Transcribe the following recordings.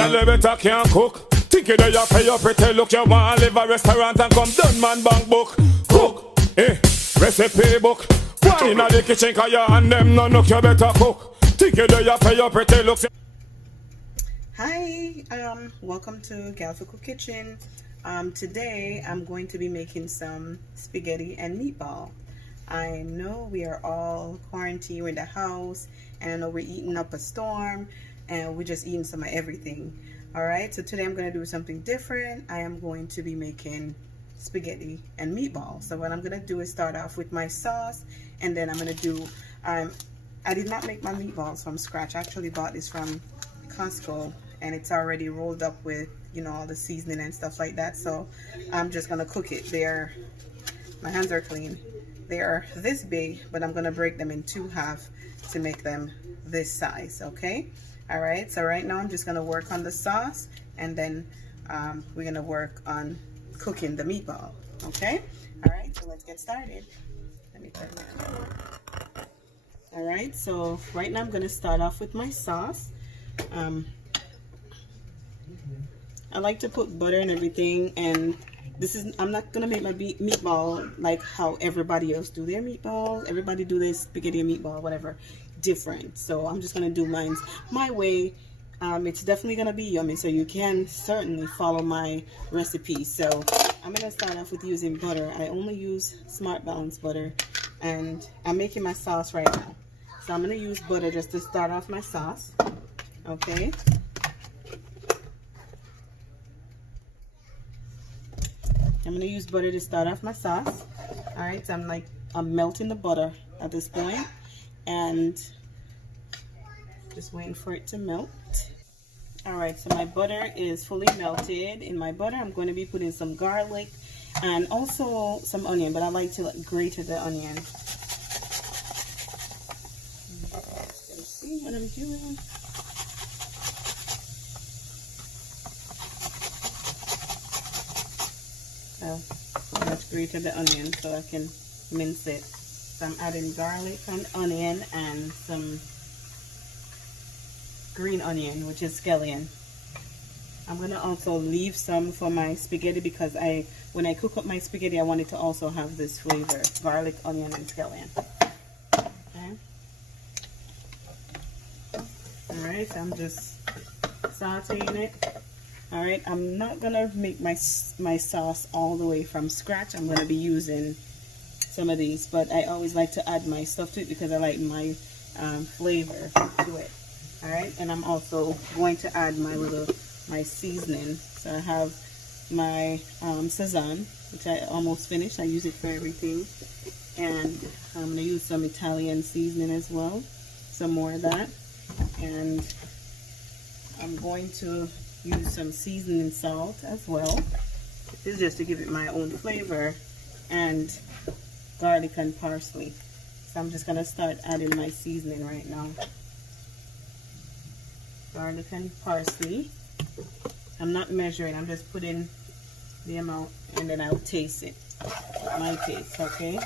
Girl, you better can't cook. Think you know you pay your pretty look. You want to live a restaurant and come done man bank book. Cook, recipe book. One in the kitchen 'cause you and them no look. You better cook. Think you know you pay your pretty looks. Hi, welcome to Simlewkreativekitchen. Today I'm going to be making some spaghetti and meatball. I know we are all quarantined, we're in the house, and I know we're eating up a storm, and we're just eating some of everything. Alright, so today I'm going to do something different. I am going to be making spaghetti and meatball. So what I'm going to do is start off with my sauce, and then I'm going to do, I did not make my meatballs from scratch. I actually bought this from Costco, and it's already rolled up with, you know, all the seasoning and stuff like that. So I'm just going to cook it. My hands are clean. They are this big, but I'm going to break them in two halves to make them this size, okay? All right, so right now I'm just going to work on the sauce, and then we're going to work on cooking the meatball, okay? All right, so let's get started. Let me turn that on. All right, so right now I'm going to start off with my sauce. I like to put butter and everything, and I'm not gonna make my meatball like how everybody else do their meatballs. Everybody do their spaghetti and meatball, whatever, different. So I'm just gonna do mine my way. It's definitely gonna be yummy, so you can certainly follow my recipe. So I'm gonna start off with using butter. I only use Smart Balance butter, and I'm making my sauce right now. So I'm gonna use butter just to start off my sauce, okay? I'm going to use butter to start off my sauce. Alright, so I'm melting the butter at this point, and just waiting for it to melt. Alright, so my butter is fully melted. In my butter, I'm going to be putting some garlic and also some onion, but I like to grate the onion. Let's see what I'm doing. Let's grate the onion so I can mince it. So I'm adding garlic and onion and some green onion, which is scallion. I'm going to also leave some for my spaghetti because when I cook up my spaghetti, I want it to also have this flavor, garlic, onion, and scallion. Okay. Alright, so I'm just sauteing it. Alright, I'm not going to make my sauce all the way from scratch. I'm going to be using some of these, but I always like to add my stuff to it because I like my flavor to it. Alright, and I'm also going to add my seasoning. So I have my Sazon, which I almost finished. I use it for everything. And I'm going to use some Italian seasoning as well. Some more of that. And I'm going to use some seasoning salt as well. This is just to give it my own flavor, and garlic and parsley. So I'm just going to start adding my seasoning right now. Garlic and parsley. I'm not measuring, I'm just putting the amount, and then I'll taste it. My taste, okay?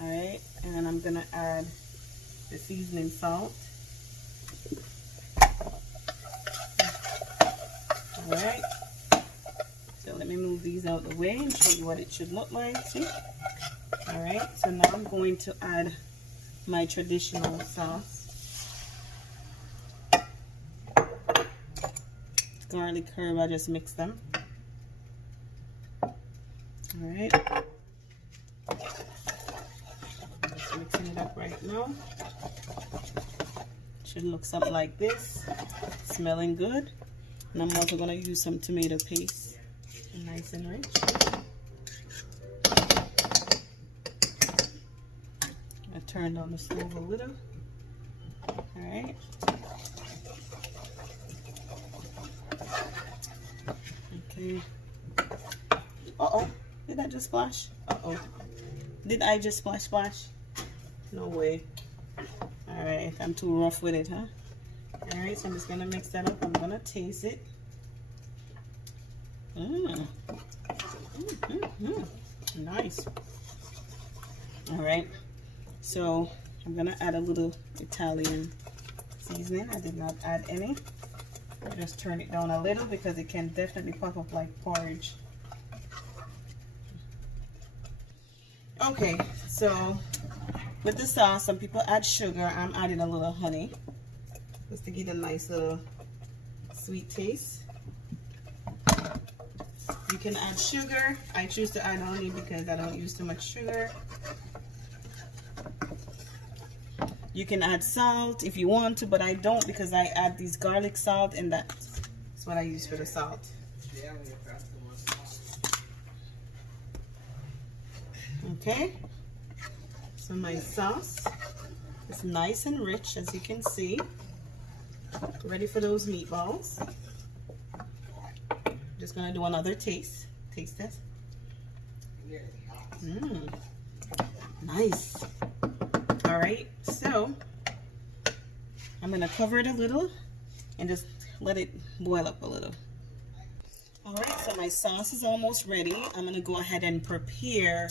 Alright, and then I'm going to add the seasoning salt. Alright, so let me move these out of the way and show you what it should look like. See? Alright, so now I'm going to add my traditional sauce. Garlic, herb, I just mixed them. Alright, just mixing it up right now. Should look something like this. Smelling good. And I'm also going to use some tomato paste, nice and rich. I turned on the stove a little. Alright. Okay. Uh-oh. Did that just splash? Uh-oh. Did I just splash? No way. Alright, I'm too rough with it, huh? Alright, so I'm just going to mix that up. I'm going to taste it. Nice. Alright, so I'm going to add a little Italian seasoning. I did not add any. I just turn it down a little because it can definitely puff up like porridge. Okay, so with the sauce, some people add sugar. I'm adding a little honey just to give it a nice little sweet taste. You can add sugar. I choose to add honey because I don't use too much sugar. You can add salt if you want to, but I don't because I add these garlic salt, and that's what I use for the salt. Okay, so my sauce is nice and rich, as you can see. Ready for those meatballs. Just gonna do another taste. Taste this. Nice. All right, so I'm gonna cover it a little and just let it boil up a little. All right, so my sauce is almost ready. I'm gonna go ahead and prepare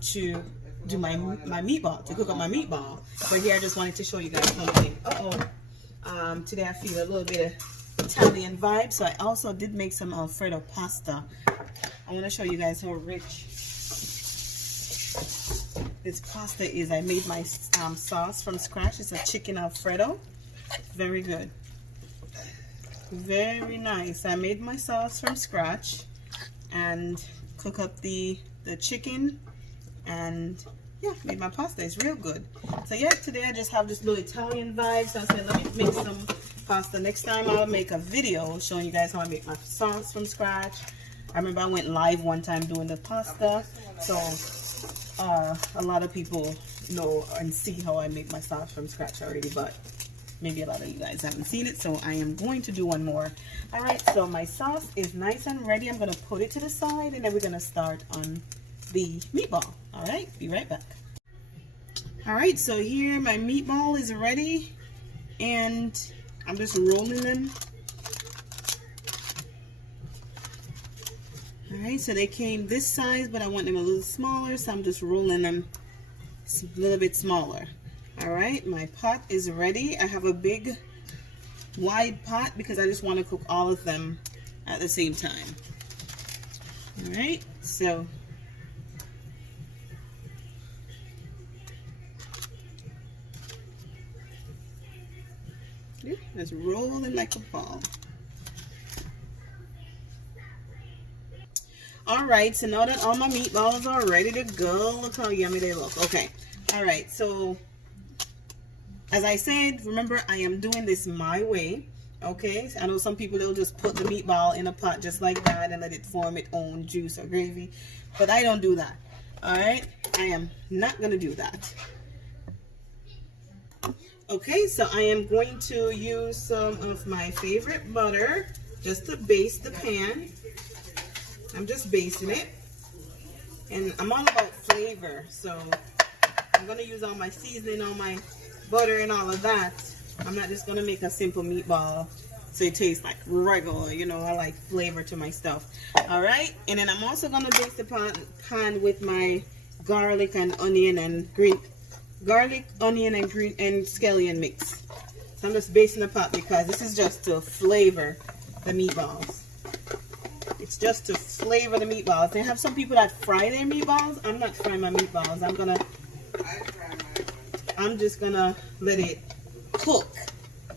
to do my meatball, to cook up my meatball. But here I just wanted to show you guys something. Today I feel a little bit of Italian vibe, so I also did make some Alfredo pasta. I want to show you guys how rich this pasta is. I made my sauce from scratch. It's a chicken Alfredo. Very good. Very nice. I made my sauce from scratch and cook up the chicken, and yeah, made my pasta. It's real good. So yeah, today I just have this little Italian vibe. So I said, let me make some pasta. Next time I'll make a video showing you guys how I make my sauce from scratch. I remember I went live one time doing the pasta. So a lot of people know and see how I make my sauce from scratch already, but maybe a lot of you guys haven't seen it. So I am going to do one more. All right, so my sauce is nice and ready. I'm going to put it to the side, and then we're going to start on the meatball. All right, be right back. All right, so here my meatball is ready, and I'm just rolling them. All right, so they came this size, but I want them a little smaller, so I'm just rolling them a little bit smaller. All right, my pot is ready. I have a big wide pot because I just want to cook all of them at the same time. All right, so just roll it like a ball. All right, so now that all my meatballs are ready to go, look how yummy they look. Okay, all right, so as I said, remember I am doing this my way. Okay, I know some people, they'll just put the meatball in a pot just like that and let it form its own juice or gravy, but I don't do that. All right, I am not gonna do that. Okay, so I am going to use some of my favorite butter just to baste the pan. I'm just basting it, and I'm all about flavor, so I'm gonna use all my seasoning, all my butter and all of that. I'm not just gonna make a simple meatball so it tastes like regular, you know. I like flavor to my stuff. All right, and then I'm also gonna baste the pan with my garlic and onion and green scallion mix. So I'm just basting the pot because this is just to flavor the meatballs. It's just to flavor the meatballs. They have some people that fry their meatballs. I'm not frying my meatballs. I'm just gonna let it cook.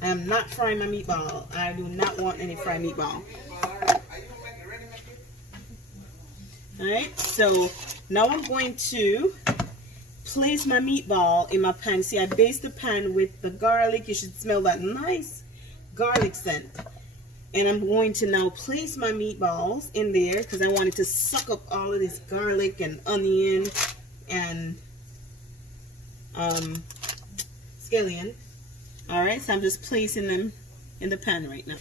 I am not frying my meatball. I do not want any fried meatball. Alright, so now I'm going to place my meatball in my pan. See, I baste the pan with the garlic. You should smell that nice garlic scent. And I'm going to now place my meatballs in there because I want it to suck up all of this garlic and onion and scallion. Alright, so I'm just placing them in the pan right now.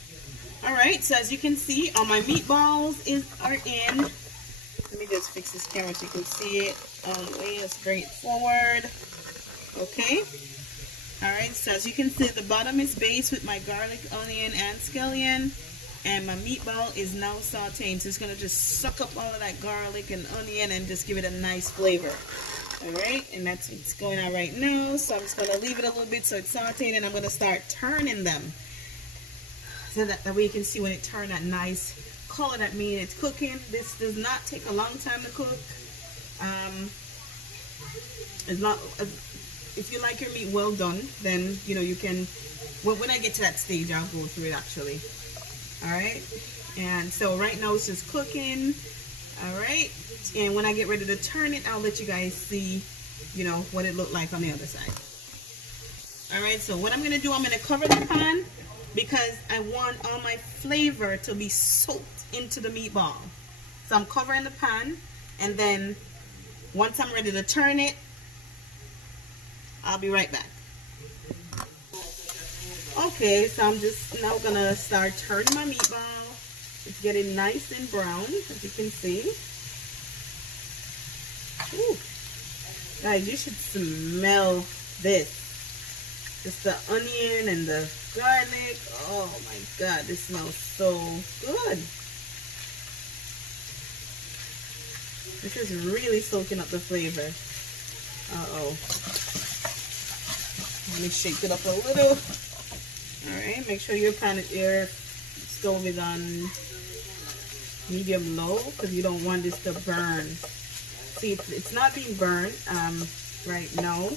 Alright, so as you can see, all my meatballs are in. Let me just fix this camera so you can see it all the way straight forward. Okay. Alright, so as you can see, the bottom is based with my garlic, onion, and scallion. And my meatball is now sauteing. So it's going to just suck up all of that garlic and onion and just give it a nice flavor. All right, and that's what's going on right now. So I'm just gonna leave it a little bit so it's sauteed, and I'm gonna start turning them so that way you can see when it turned that nice color. That means it's cooking. This does not take a long time to cook. It's not. If you like your meat well done, then you know you can. Well, when I get to that stage, I'll go through it actually. All right, and so right now it's just cooking. All right, and when I get ready to turn it, I'll let you guys see, you know, what it looked like on the other side. All right, so what I'm gonna do, I'm gonna cover the pan because I want all my flavor to be soaked into the meatball. So I'm covering the pan, and then once I'm ready to turn it, I'll be right back. Okay, so I'm just now gonna start turning my meatball. It's getting nice and brown, as you can see. Ooh. Guys, you should smell this. Just the onion and the garlic. Oh my God, this smells so good. This is really soaking up the flavor. Uh-oh. Let me shake it up a little. Alright, make sure your stove is on medium low because you don't want this to burn. See, it's not being burned right now.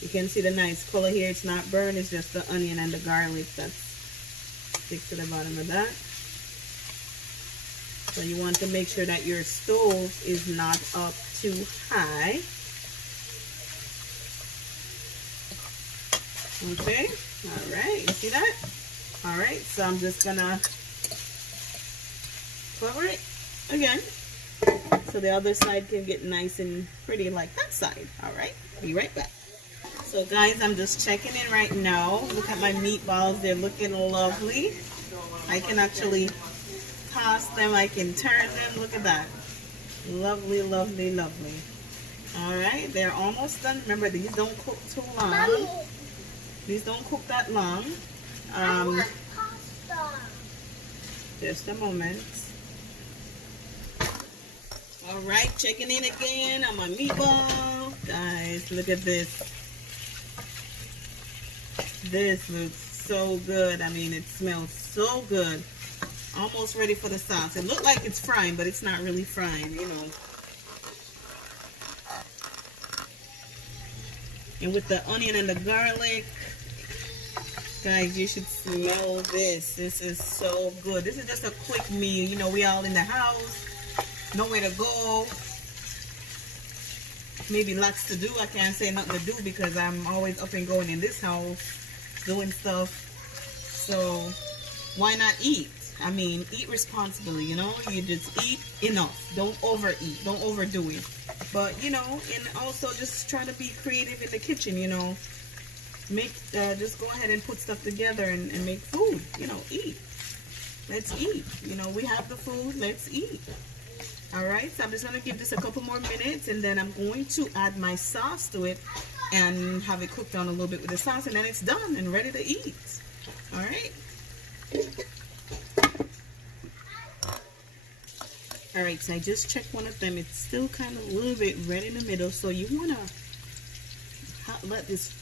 You can see the nice color here. It's not burned, it's just the onion and the garlic that sticks to the bottom of that. So you want to make sure that your stove is not up too high. Okay, all right, you see that? All right, so I'm just gonna cover it again so the other side can get nice and pretty like that side. All right, be right back. So guys, I'm just checking in right now. Look at my meatballs, they're looking lovely. I can actually toss them, I can turn them. Look at that. Lovely, lovely, lovely. All right, they're almost done. Remember, these don't cook too long. Mommy. These don't cook that long. I want pasta. Just a moment. All right, checking in again on my meatball. Guys, look at this. This looks so good. I mean, it smells so good. Almost ready for the sauce. It looks like it's frying, but it's not really frying, you know. And with the onion and the garlic, guys, you should smell this. This is so good. This is just a quick meal. You know, we all in the house, nowhere to go, maybe lots to do. I can't say nothing to do because I'm always up and going in this house, doing stuff. So why not eat? I mean, eat responsibly, you know. You just eat enough. Don't overeat. Don't overdo it. But, you know, and also just try to be creative in the kitchen, you know. Just go ahead and put stuff together and make food. You know, eat. Let's eat. You know, we have the food. Let's eat. All right, so I'm just going to give this a couple more minutes, and then I'm going to add my sauce to it and have it cooked down a little bit with the sauce, and then it's done and ready to eat. All right. All right, so I just checked one of them. It's still kind of a little bit red in the middle, so you want to let this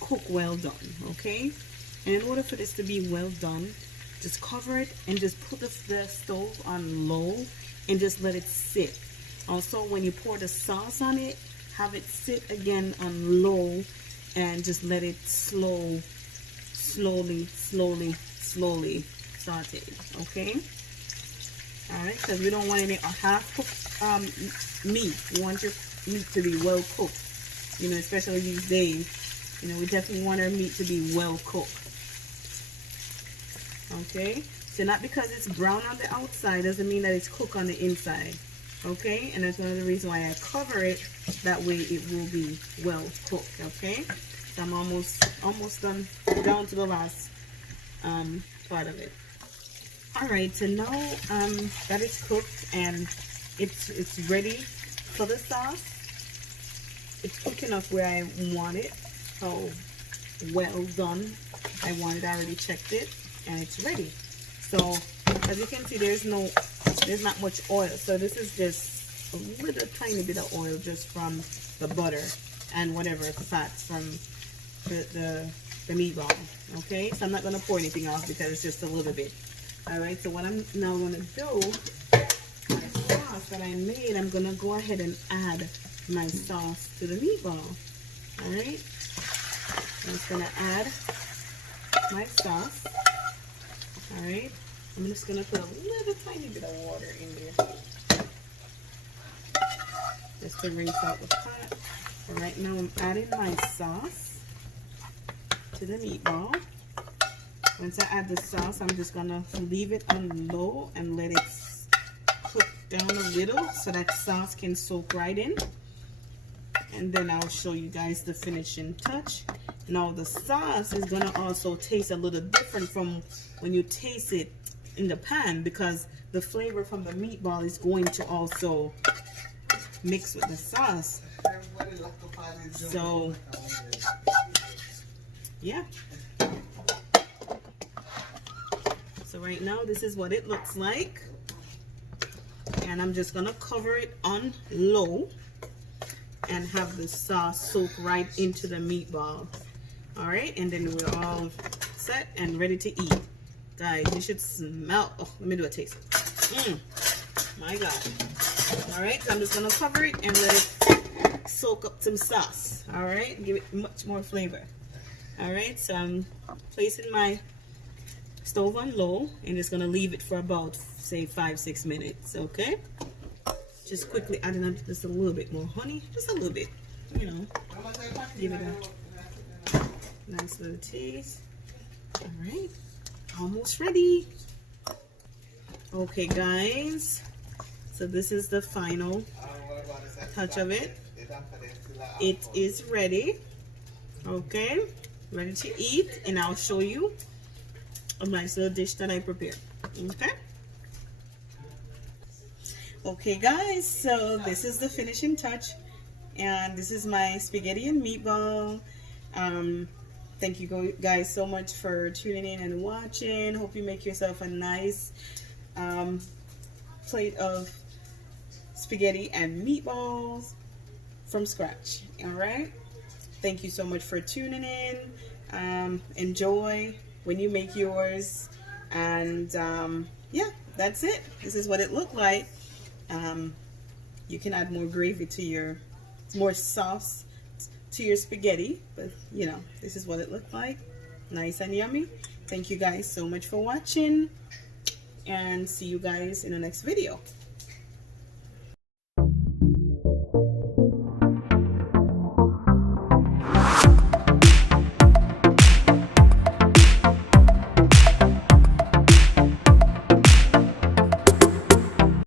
cook well done, okay? And in order for this to be well done, just cover it and just put the stove on low and just let it sit. Also, when you pour the sauce on it, have it sit again on low and just let it slowly saute, okay? All right, because we don't want any half-cooked meat. We want your meat to be well cooked. You know, especially these days. You know, we definitely want our meat to be well cooked. Okay, so not because it's brown on the outside doesn't mean that it's cooked on the inside. Okay, and that's one of the reasons why I cover it. That way it will be well cooked. Okay, so I'm almost done, down to the last part of it. All right, so now that it's cooked and it's ready for the sauce. It's cooked enough where I want it. So well done. I want it. I already checked it, and it's ready. So as you can see, there's not much oil. So this is just a little tiny bit of oil just from the butter and whatever fats from the meatball. Okay, so I'm not going to pour anything off because it's just a little bit. Alright, so what I'm now going to do, my sauce that I made, I'm going to go ahead and add my sauce to the meatball. Alright, I'm just going to add my sauce. Alright, I'm just going to put a little tiny bit of water in there just to rinse out the pot. Alright, now I'm adding my sauce to the meatball. Once I add the sauce, I'm just going to leave it on low and let it cook down a little so that sauce can soak right in. And then I'll show you guys the finishing touch. Now the sauce is going to also taste a little different from when you taste it in the pan, because the flavor from the meatball is going to also mix with the sauce. So yeah. So right now this is what it looks like, and I'm just gonna cover it on low and have the sauce soak right into the meatball. All right, and then we're all set and ready to eat. Guys, you should smell. Oh, let me do a taste. My God. All right, so I'm just gonna cover it and let it soak up some sauce. All right, give it much more flavor. All right, so I'm placing my stove on low and just gonna leave it for about, say, 5-6 minutes. Okay, just quickly adding up just a little bit more honey, just a little bit, you know, give it a nice little taste. All right, almost ready. Okay guys, so this is the final touch of it. It is ready. Okay, ready to eat, and I'll show you a nice little dish that I prepared. Okay. Okay guys, so this is the finishing touch, and this is my spaghetti and meatball. Thank you guys so much for tuning in and watching. Hope you make yourself a nice plate of spaghetti and meatballs from scratch. All right, thank you so much for tuning in. Enjoy when you make yours, and yeah, that's it. This is what it looked like. You can add more gravy to more sauce to your spaghetti, but you know, this is what it looked like. Nice and yummy. Thank you guys so much for watching, and see you guys in the next video.